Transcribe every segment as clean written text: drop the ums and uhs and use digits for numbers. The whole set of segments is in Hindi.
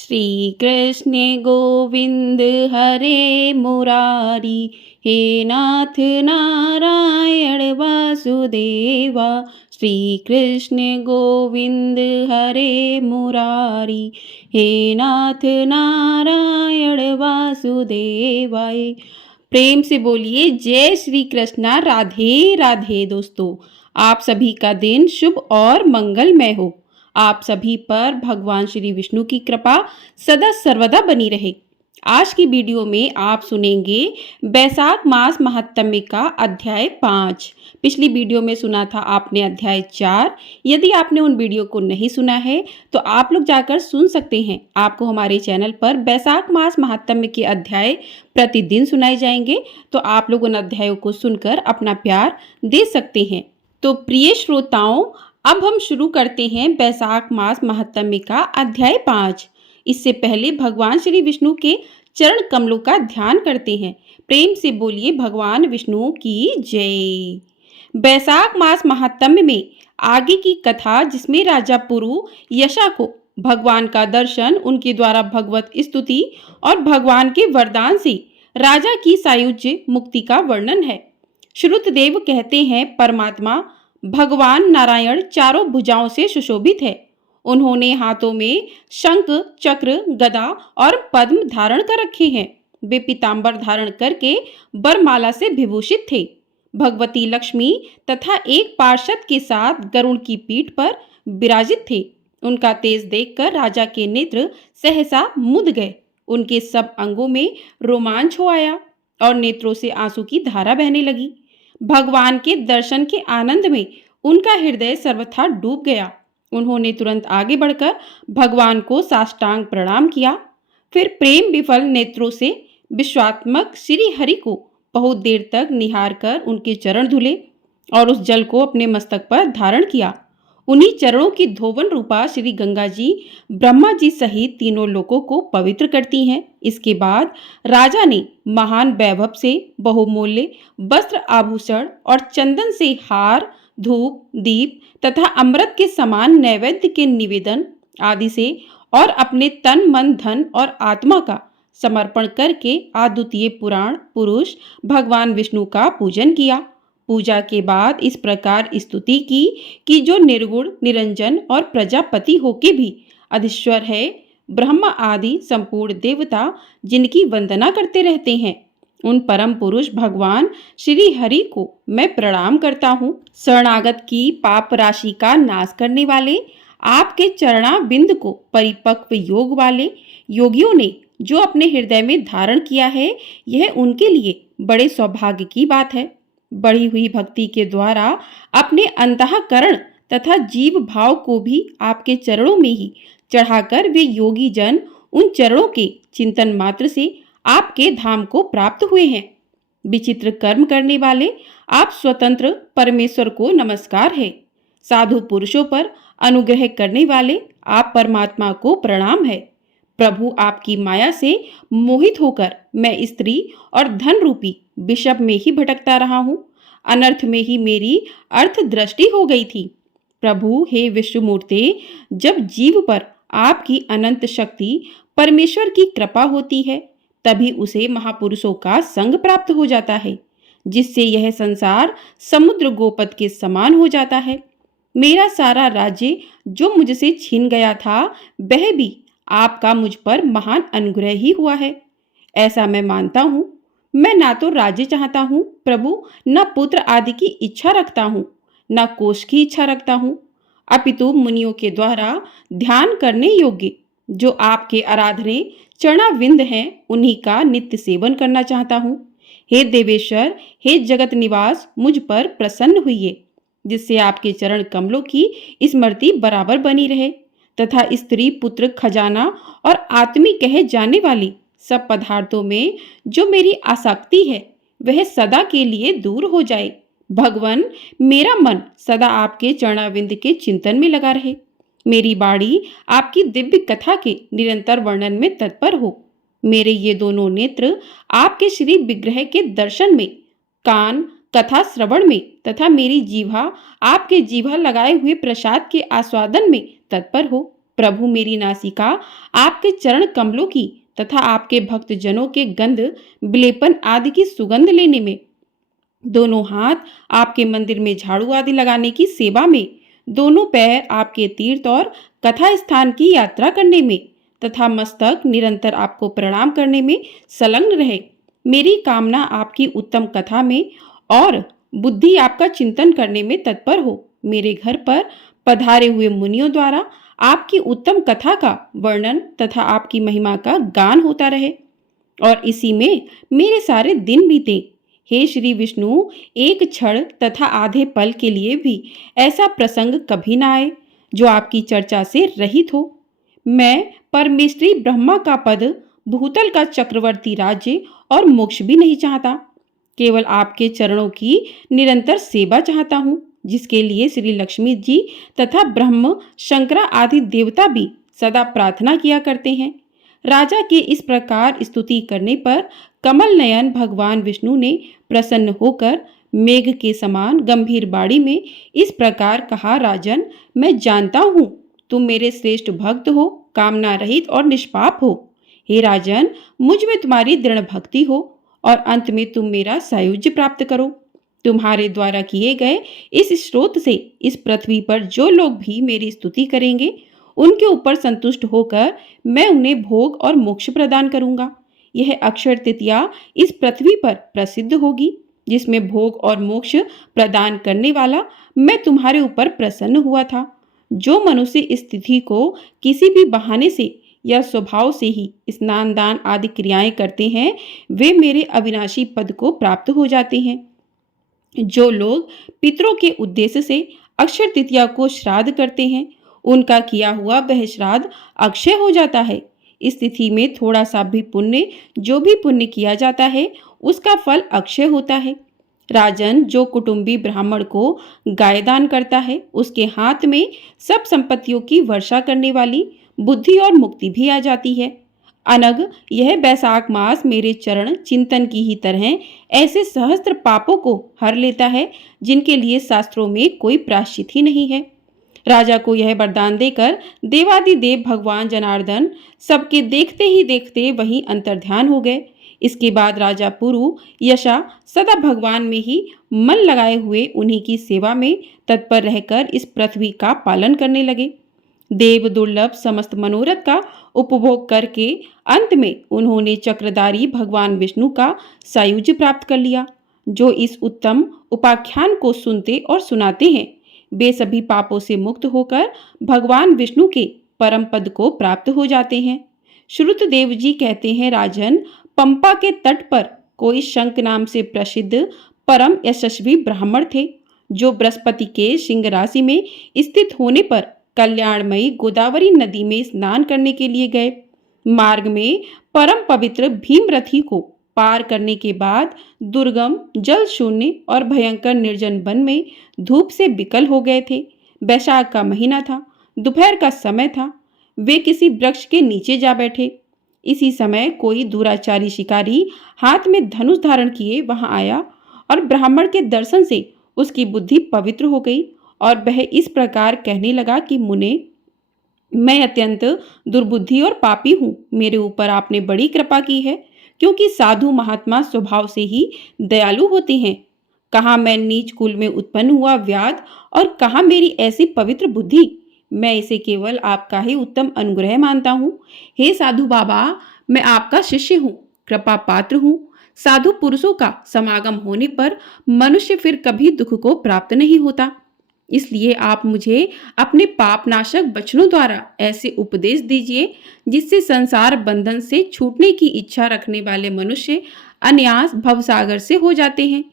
श्री कृष्ण गोविंद हरे मुरारी, हे नाथ नारायण वासुदेवा। श्री कृष्ण गोविंद हरे मुरारी, हे नाथ नारायण वासुदेवाय। प्रेम से बोलिए जय श्री कृष्णा। राधे राधे। दोस्तों, आप सभी का दिन शुभ और मंगलमय हो। आप सभी पर भगवान श्री विष्णु की कृपा सदा सर्वदा बनी रहे। आज की वीडियो में आप सुनेंगे बैसाख मास महात्म्य का अध्याय 5। पिछली वीडियो में सुना था आपने अध्याय 4। यदि आपने उन वीडियो को नहीं सुना है तो आप लोग जाकर सुन सकते हैं। आपको हमारे चैनल पर बैसाख मास महात्म्य के अध्याय प्रतिदिन सुनाए जाएंगे, तो आप लोग उन अध्यायों को सुनकर अपना प्यार दे सकते हैं। तो प्रिय श्रोताओं, अब हम शुरू करते हैं बैसाख मास महात्म्य का अध्याय 5। इससे पहले भगवान श्री विष्णु के चरण कमलों का ध्यान करते हैं। प्रेम से बोलिए भगवान विष्णु की जय। बैसाख मास महात्म्य में आगे की कथा, जिसमें राजा पुरु यशा को भगवान का दर्शन, उनके द्वारा भगवत स्तुति और भगवान के वरदान से राजा की सायुज्य मुक्ति का वर्णन है। श्रुतदेव कहते हैं, परमात्मा भगवान नारायण चारों भुजाओं से सुशोभित है। उन्होंने हाथों में शंख, चक्र, गदा और पद्म धारण कर रखे हैं। वे पीतांबर धारण करके वरमाला से विभूषित थे। भगवती लक्ष्मी तथा एक पार्षद के साथ गरुड़ की पीठ पर विराजित थे। उनका तेज देखकर राजा के नेत्र सहसा मुद गए। उनके सब अंगों में रोमांच हो आया और नेत्रों से आंसू की धारा बहने लगी। भगवान के दर्शन के आनंद में उनका हृदय सर्वथा डूब गया। उन्होंने तुरंत आगे बढ़कर भगवान को साष्टांग प्रणाम किया। फिर प्रेम विफल नेत्रों से विश्वात्मक श्री हरि को बहुत देर तक निहार कर उनके चरण धुले और उस जल को अपने मस्तक पर धारण किया। उन्हीं चरणों की धोवन रूपा श्री गंगा जी ब्रह्मा जी सहित तीनों लोकों को पवित्र करती हैं। इसके बाद राजा ने महान वैभव से बहुमूल्य वस्त्र, आभूषण और चंदन से हार, धूप, दीप तथा अमृत के समान नैवेद्य के निवेदन आदि से और अपने तन, मन, धन और आत्मा का समर्पण करके अद्वितीय पुराण पुरुष भगवान विष्णु का पूजन किया। पूजा के बाद इस प्रकार स्तुति की कि जो निर्गुण, निरंजन और प्रजापति होके भी अधीश्वर है, ब्रह्मा आदि संपूर्ण देवता जिनकी वंदना करते रहते हैं, उन परम पुरुष भगवान श्री हरि को मैं प्रणाम करता हूँ। शरणागत की पाप राशि का नाश करने वाले आपके चरणा बिंद को परिपक्व योग वाले योगियों ने जो अपने हृदय में धारण किया है, यह उनके लिए बड़े सौभाग्य की बात है। बढ़ी हुई भक्ति के द्वारा अपने अंतःकरण तथा जीव भाव को भी आपके चरणों में ही चढ़ाकर वे योगी जन उन चरणों के चिंतन मात्र से आपके धाम को प्राप्त हुए हैं। विचित्र कर्म करने वाले आप स्वतंत्र परमेश्वर को नमस्कार है। साधु पुरुषों पर अनुग्रह करने वाले आप परमात्मा को प्रणाम है। प्रभु, आपकी माया से मोहित होकर मैं स्त्री और धन रूपी विषय में ही भटकता रहा हूँ। अनर्थ में ही मेरी अर्थ दृष्टि हो गई थी। प्रभु, हे विष्णुमूर्ते, जब जीव पर आपकी अनंत शक्ति परमेश्वर की कृपा होती है, तभी उसे महापुरुषों का संग प्राप्त हो जाता है, जिससे यह संसार समुद्र गोपद के समान हो जाता है। मेरा सारा राज्य जो मुझसे छीन गया था, वह भी आपका मुझ पर महान अनुग्रह ही हुआ है, ऐसा मैं मानता हूँ। मैं ना तो राज्य चाहता हूँ प्रभु, न पुत्र आदि की इच्छा रखता हूँ, न कोष की इच्छा रखता हूँ, अपितु मुनियों के द्वारा ध्यान करने योग्य जो आपके आराधने चरणाविंद हैं, उन्हीं का नित्य सेवन करना चाहता हूँ। हे देवेश्वर, हे जगत निवास, मुझ पर प्रसन्न हुइए, जिससे आपके चरण कमलों की स्मृति बराबर बनी रहे तथा स्त्री, पुत्र, खजाना और आत्मी कहे जाने वाली सब पदार्थों में जो मेरी आसक्ति है, वह सदा के लिए दूर हो जाए। भगवान, मेरा मन सदा आपके चरणाविंद के चिंतन में लगा रहे। मेरी बाणी आपकी दिव्य कथा के निरंतर वर्णन में तत्पर हो। मेरे ये दोनों नेत्र आपके श्री विग्रह के दर्शन में, कान कथा श्रवण में तथा मेरी जीवा आपके जीवा लगाए हुए प्रसाद के आस्वादन में तत्पर हो। प्रभु मेरी नासिका आपके चरण कमलों की तथा आपके भक्त जनों के गंध विलेपन आदि की सुगंध लेने में, दोनों हाथ आपके मंदिर में झाड़ू आदि लगाने की सेवा में, दोनों पैर आपके तीर्थ और कथा स्थान की यात्रा करने में तथा मस्तक निरंतर आपको प्रणाम करने में संलग्न रहे। मेरी कामना आपकी उत्तम कथा में और बुद्धि आपका चिंतन करने में तत्पर हो। मेरे घर पर पधारे हुए मुनियों द्वारा आपकी उत्तम कथा का वर्णन तथा आपकी महिमा का गान होता रहे और इसी में मेरे सारे दिन बीते। हे श्री विष्णु, एक क्षण तथा आधे पल के लिए भी ऐसा प्रसंग कभी ना आए जो आपकी चर्चा से रहित हो। मैं परमेश्वरी ब्रह्मा का पद, भूतल का चक्रवर्ती राज्य और मोक्ष भी नहीं चाहता, केवल आपके चरणों की निरंतर सेवा चाहता हूँ, जिसके लिए श्री लक्ष्मी जी तथा ब्रह्म शंकरा आदि देवता भी सदा प्रार्थना किया करते हैं। राजा के इस प्रकार स्तुति करने पर कमल नयन भगवान विष्णु ने प्रसन्न होकर मेघ के समान गंभीर बाणी में इस प्रकार कहा, राजन, मैं जानता हूँ तुम मेरे श्रेष्ठ भक्त हो, कामना रहित और निष्पाप हो। हे राजन, मुझ में तुम्हारी दृढ़ भक्ति हो और अंत में तुम मेरा सायुज्य प्राप्त करो। तुम्हारे द्वारा किए गए इस स्रोत से इस पृथ्वी पर जो लोग भी मेरी स्तुति करेंगे, उनके ऊपर संतुष्ट होकर मैं उन्हें भोग और मोक्ष प्रदान करूंगा। यह अक्षय तृतीया इस पृथ्वी पर प्रसिद्ध होगी, जिसमें भोग और मोक्ष प्रदान करने वाला मैं तुम्हारे ऊपर प्रसन्न हुआ था। जो मनुष्य इस तिथि को किसी भी बहाने से या स्वभाव से ही स्नान दान आदि क्रियाएं करते हैं, वे मेरे अविनाशी पद को प्राप्त हो जाते हैं। जो लोग पितरों के उद्देश्य से अक्षय तृतीया को श्राद्ध करते हैं, उनका किया हुआ वह श्राद्ध अक्षय हो जाता है। इस तिथि में थोड़ा सा भी पुण्य, जो भी पुण्य किया जाता है, उसका फल अक्षय होता है। राजन, जो कुटुंबी ब्राह्मण को गाय दान करता है, उसके हाथ में सब संपत्तियों की वर्षा करने वाली बुद्धि और मुक्ति भी आ जाती है। अनग, यह बैसाख मास मेरे चरण चिंतन की ही तरह ऐसे सहस्त्र पापों को हर लेता है, जिनके लिए शास्त्रों में कोई प्रायश्चित ही नहीं है। राजा को यह वरदान देकर देवादिदेव भगवान जनार्दन सबके देखते ही देखते वहीं अंतर्ध्यान हो गए। इसके बाद राजा पुरु यशा सदा भगवान में ही मन लगाए हुए उन्हीं की सेवा में तत्पर रहकर इस पृथ्वी का पालन करने लगे। देव दुर्लभ समस्त मनोरथ का उपभोग करके अंत में उन्होंने चक्रधारी भगवान विष्णु का सायुज्य प्राप्त कर लिया। जो इस उत्तम उपाख्यान को सुनते और सुनाते हैं, वे सभी पापों से मुक्त होकर भगवान विष्णु के परम पद को प्राप्त हो जाते हैं। श्रुतदेव जी कहते हैं, राजन, पंपा के तट पर कोई शंख नाम से प्रसिद्ध परम यशस्वी ब्राह्मण थे, जो बृहस्पति के सिंह राशि में स्थित होने पर कल्याणमयी गोदावरी नदी में स्नान करने के लिए गए। मार्ग में परम पवित्र भीमरथी को पार करने के बाद दुर्गम, जल शून्य और भयंकर निर्जन वन में धूप से विकल हो गए थे। बैसाख का महीना था, दोपहर का समय था। वे किसी वृक्ष के नीचे जा बैठे। इसी समय कोई दुराचारी शिकारी हाथ में धनुष धारण किए वहां आया और ब्राह्मण के दर्शन से उसकी बुद्धि पवित्र हो गई और वह इस प्रकार कहने लगा कि मुने, मैं अत्यंत दुर्बुद्धि और पापी हूँ। मेरे ऊपर आपने बड़ी कृपा की है, क्योंकि साधु महात्मा स्वभाव से ही दयालु होते हैं। कहाँ मैं नीच कुल में उत्पन्न हुआ व्याध और कहाँ मेरी ऐसी पवित्र बुद्धि। मैं इसे केवल आपका ही उत्तम अनुग्रह मानता हूँ। हे साधु बाबा, मैं आपका शिष्य हूँ, कृपा पात्र हूँ। साधु पुरुषों का समागम होने पर मनुष्य फिर कभी दुख को प्राप्त नहीं होता। इसलिए आप मुझे अपने पापनाशक वचनों द्वारा ऐसे उपदेश दीजिए, जिससे संसार बंधन से छूटने की इच्छा रखने वाले मनुष्य अनायास भवसागर से हो जाते हैं।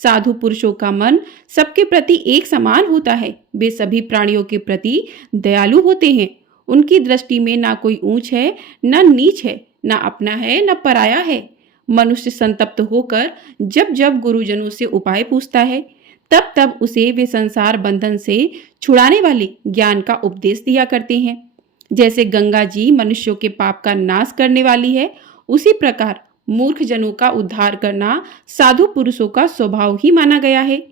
साधु पुरुषों का मन सबके प्रति एक समान होता है। वे सभी प्राणियों के प्रति दयालु होते हैं। उनकी दृष्टि में ना कोई ऊंच है, ना नीच है, ना अपना है, ना पराया है। मनुष्य संतप्त होकर जब जब गुरुजनों से उपाय पूछता है, तब तब उसे वे संसार बंधन से छुड़ाने वाले ज्ञान का उपदेश दिया करते हैं। जैसे गंगा जी मनुष्यों के पाप का नाश करने वाली है, उसी प्रकार मूर्ख जनों का उद्धार करना साधु पुरुषों का स्वभाव ही माना गया है।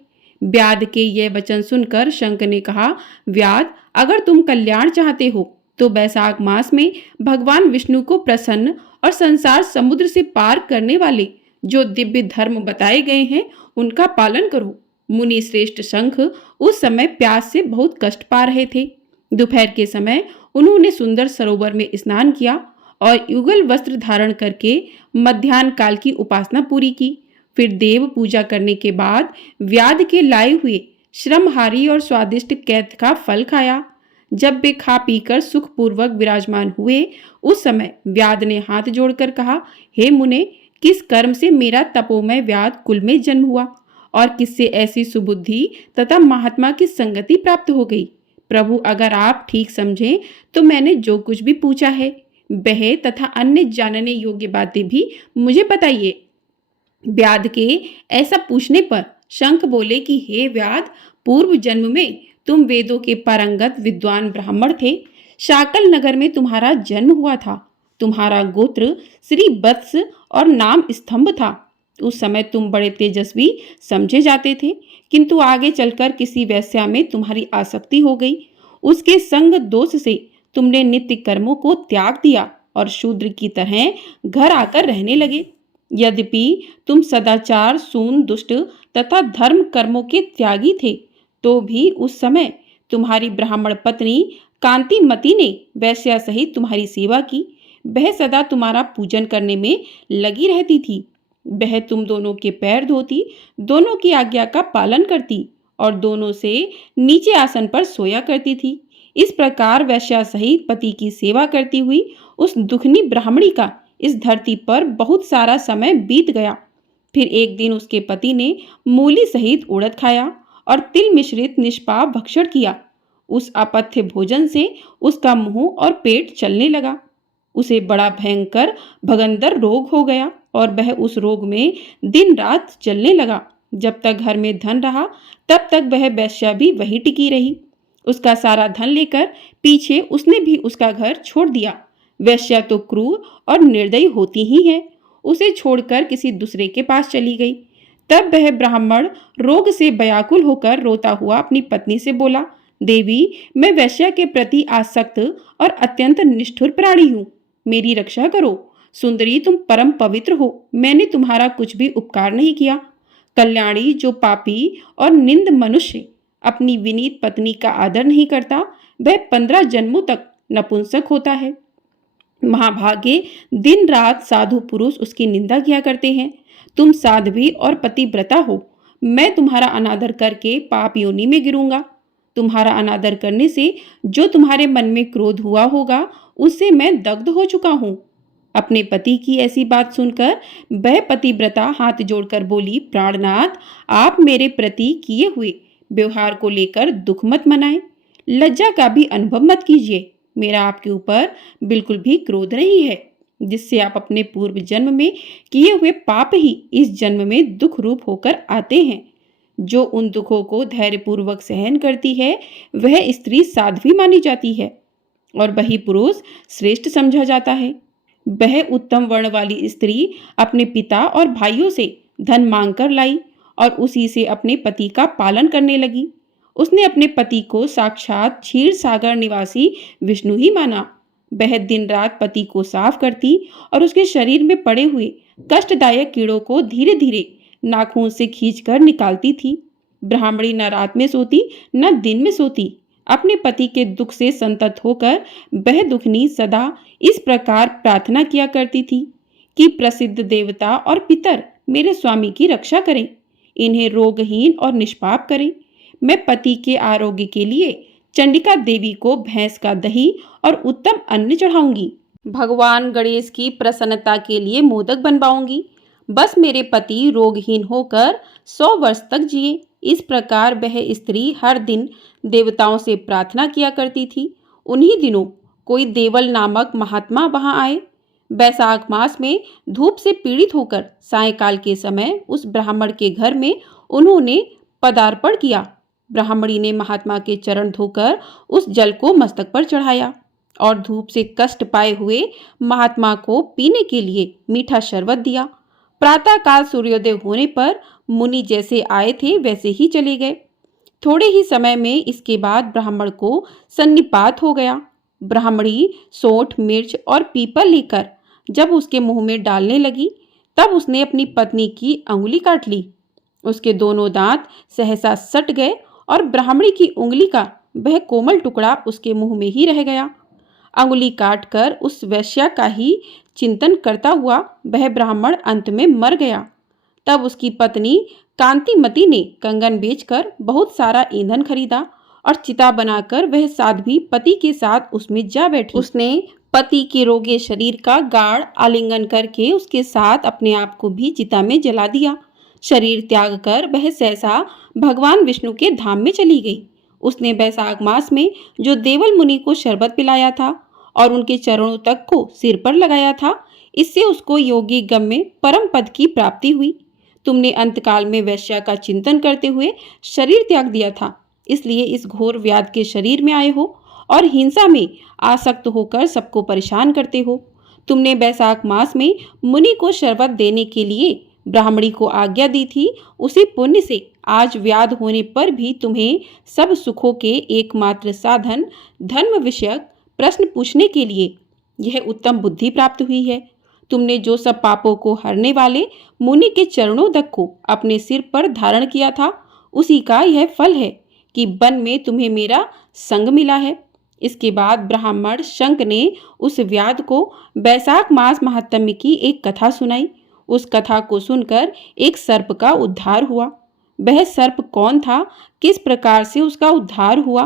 व्याध के यह वचन सुनकर शंख ने कहा, व्याध, अगर तुम कल्याण चाहते हो तो बैसाख मास में भगवान विष्णु को प्रसन्न और संसार समुद्र से पार करने वाले जो दिव्य धर्म बताए गए हैं उनका पालन करो। मुनि श्रेष्ठ शंख उस समय प्यास से बहुत कष्ट पा रहे थे। दोपहर के समय उन्होंने सुंदर सरोवर में स्नान किया और युगल वस्त्र धारण करके मध्याह्न काल की उपासना पूरी की। फिर देव पूजा करने के बाद व्याध के लाए हुए श्रमहारी और स्वादिष्ट कैथ का फल खाया। जब वे खा पीकर सुखपूर्वक विराजमान हुए उस समय व्याध ने हाथ जोड़कर कहा, हे मुने, किस कर्म से मेरा तपोमय व्याध कुल में जन्म हुआ और किससे ऐसी सुबुद्धि तथा महात्मा की संगति प्राप्त हो गई? प्रभु, अगर आप ठीक समझें तो मैंने जो कुछ भी पूछा है वह तथा अन्य जानने योग्य बातें भी मुझे बताइए। व्याध के ऐसा पूछने पर शंख बोले कि हे व्याध, पूर्व जन्म में तुम वेदों के पारंगत विद्वान ब्राह्मण थे। शाकल नगर में तुम्हारा जन्म हुआ था। तुम्हारा गोत्र श्री वत्स और नाम स्तंभ था। उस समय तुम बड़े तेजस्वी समझे जाते थे, किंतु आगे चलकर किसी वेश्या में तुम्हारी आसक्ति हो गई। उसके संग दोष से तुमने नित्य कर्मों को त्याग दिया और शूद्र की तरह घर आकर रहने लगे। यद्यपि तुम सदाचार, सून, दुष्ट तथा धर्म कर्मों के त्यागी थे, तो भी उस समय तुम्हारी ब्राह्मण पत्नी कांतिमती ने वैश्या सहित तुम्हारी सेवा की। वह सदा तुम्हारा पूजन करने में लगी रहती थी। वह तुम दोनों के पैर धोती, दोनों की आज्ञा का पालन करती और दोनों से नीचे आसन पर सोया करती थी। इस प्रकार वैश्या सहित पति की सेवा करती हुई उस दुखनी ब्राह्मणी का इस धरती पर बहुत सारा समय बीत गया। फिर एक दिन उसके पति ने मूली सहित उड़द खाया और तिल मिश्रित निष्पाप भक्षण किया। उस अपथ्य भोजन से उसका मुंह और पेट चलने लगा। उसे बड़ा भयंकर भगंदर रोग हो गया और वह उस रोग में दिन रात जलने लगा। जब तक घर में धन रहा तब तक वह वैश्या भी वहीं टिकी रही। उसका सारा धन लेकर पीछे उसने भी उसका घर छोड़ दिया। वैश्या तो क्रूर और निर्दयी होती ही है। उसे छोड़कर किसी दूसरे के पास चली गई। तब वह ब्राह्मण रोग से व्याकुल होकर रोता हुआ अपनी पत्नी से बोला, देवी, मैं वैश्या के प्रति आसक्त और अत्यंत निष्ठुर प्राणी हूँ। मेरी रक्षा करो। सुंदरी, तुम परम पवित्र हो। मैंने तुम्हारा कुछ भी उपकार नहीं किया। कल्याणी, जो पापी और निंद मनुष्य अपनी विनीत पत्नी का आदर नहीं करता, वह 15 जन्मों तक नपुंसक होता है। महाभागे दिन रात साधु पुरुष उसकी निंदा किया करते हैं। तुम साध्वी और पतिव्रता हो। मैं तुम्हारा अनादर करके पाप योनि में गिरूंगा। तुम्हारा अनादर करने से जो तुम्हारे मन में क्रोध हुआ होगा उससे मैं दग्ध हो चुका हूँ। अपने पति की ऐसी बात सुनकर वह पतिव्रता हाथ जोड़कर बोली, प्राणनाथ, आप मेरे प्रति किए हुए व्यवहार को लेकर दुख मत मनाएं। लज्जा का भी अनुभव मत कीजिए। मेरा आपके ऊपर बिल्कुल भी क्रोध नहीं है, जिससे आप अपने पूर्व जन्म में किए हुए पाप ही इस जन्म में दुख रूप होकर आते हैं। जो उन दुखों को धैर्यपूर्वक सहन करती है वह स्त्री साध्वी मानी जाती है और वही पुरुष श्रेष्ठ समझा जाता है। वह उत्तम वर्ण वाली स्त्री अपने पिता और भाइयों से धन मांगकर लाई और उसी से अपने पति का पालन करने लगी। उसने अपने पति को साक्षात क्षीर सागर निवासी विष्णु ही माना। वह दिन रात पति को साफ करती और उसके शरीर में पड़े हुए कष्टदायक कीड़ों को धीरे धीरे नाखून से खींचकर निकालती थी। ब्राह्मणी न रात में सोती न दिन में सोती। अपने पति के दुख से संतत होकर वह दुखनी सदा इस प्रकार प्रार्थना किया करती थी कि प्रसिद्ध देवता और पितर मेरे स्वामी की रक्षा करें, इन्हें रोगहीन और निष्पाप करें। मैं पति के आरोग्य के लिए चंडिका देवी को भैंस का दही और उत्तम अन्न चढ़ाऊंगी। भगवान गणेश की प्रसन्नता के लिए मोदक बनवाऊंगी। बस मेरे पति रोगहीन होकर 100 वर्ष तक जिए। इस प्रकार वह स्त्री हर दिन देवताओं से प्रार्थना किया करती थी। उन्हीं दिनों कोई देवल नामक महात्मा वहां आए। बैसाख मास में धूप से पीड़ित होकर सायंकाल के समय उस ब्राह्मण के घर में उन्होंने पदार्पण किया। ब्राह्मणी ने महात्मा के चरण धोकर उस जल को मस्तक पर चढ़ाया और धूप से कष्ट पाए हुए महात्मा को पीने के लिए मीठा शरबत दिया। प्रातःकाल सूर्योदय होने पर मुनि जैसे आए थे वैसे ही चले गए। थोड़े ही समय में इसके बाद ब्राह्मण को सन्निपात हो गया। ब्राह्मणी सोंठ, मिर्च और पीपल लेकर जब उसके मुंह में डालने लगी तब उसने अपनी पत्नी की अंगुली काट ली। उसके दोनों दांत सहसा सट गए और ब्राह्मणी की उंगली का वह कोमल टुकड़ा उसके मुंह में ही रह गया। अंगुली काटकर उस वेश्या का ही चिंतन करता हुआ वह ब्राह्मण अंत में मर गया। तब उसकी पत्नी कांतिमती ने कंगन बेचकर बहुत सारा ईंधन खरीदा और चिता बनाकर वह साध्वी पति के साथ उसमें जा बैठी। उसने पति के रोगे शरीर का गाढ़ आलिंगन करके उसके साथ अपने आप को भी चिता में जला दिया। शरीर त्याग कर वह सहसा भगवान विष्णु के धाम में चली गई। उसने बैसाख मास में जो देवल मुनि को शरबत पिलाया था और उनके चरणों तक को सिर पर लगाया था, इससे उसको योगी गम्य परम पद की प्राप्ति हुई। तुमने अंतकाल में वैश्या का चिंतन करते हुए शरीर त्याग दिया था, इसलिए इस घोर व्याध के शरीर में आए हो और हिंसा में आसक्त होकर सबको परेशान करते हो। तुमने बैसाख मास में मुनि को शरबत देने के लिए ब्राह्मणी को आज्ञा दी थी, उसी पुण्य से आज व्याध होने पर भी तुम्हें सब सुखों के एकमात्र साधन धर्म विषयक प्रश्न पूछने के लिए यह उत्तम बुद्धि प्राप्त हुई है। तुमने जो सब पापों को हरने वाले मुनि के चरणों तक को अपने सिर पर धारण किया था, उसी का यह फल है कि वन में तुम्हें मेरा संग मिला है। इसके बाद ब्राह्मण शंख ने उस व्याध को बैसाख मास महात्म्य की एक कथा सुनाई। उस कथा को सुनकर एक सर्प का उद्धार हुआ। वह सर्प कौन था, किस प्रकार से उसका उद्धार हुआ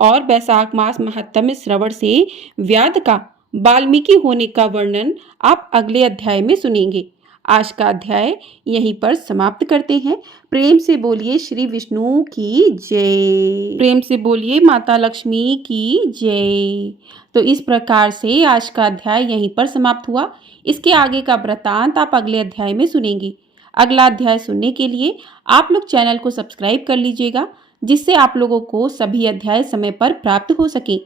और बैसाख मास महात्म्य श्रवण से व्याध का वाल्मीकि होने का वर्णन आप अगले अध्याय में सुनेंगे। आज का अध्याय यहीं पर समाप्त करते हैं। प्रेम से बोलिए श्री विष्णु की जय। प्रेम से बोलिए माता लक्ष्मी की जय। तो इस प्रकार से आज का अध्याय यहीं पर समाप्त हुआ। इसके आगे का वृत्तांत आप अगले अध्याय में सुनेंगे। अगला अध्याय सुनने के लिए आप लोग चैनल को सब्सक्राइब कर लीजिएगा, जिससे आप लोगों को सभी अध्याय समय पर प्राप्त हो सके।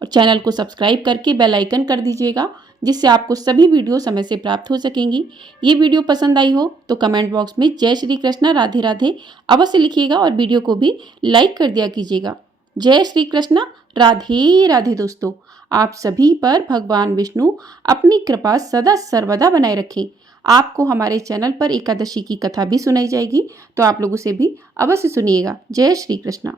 और चैनल को सब्सक्राइब करके बेल आइकन कर दीजिएगा, जिससे आपको सभी वीडियो समय से प्राप्त हो सकेंगी। ये वीडियो पसंद आई हो तो कमेंट बॉक्स में जय श्री कृष्णा राधे राधे अवश्य लिखिएगा और वीडियो को भी लाइक कर दिया कीजिएगा। जय श्री कृष्णा राधे राधे। दोस्तों, आप सभी पर भगवान विष्णु अपनी कृपा सदा सर्वदा बनाए रखें। आपको हमारे चैनल पर एकादशी की कथा भी सुनाई जाएगी, तो आप लोग उसे भी अवश्य सुनिएगा। जय श्री कृष्णा।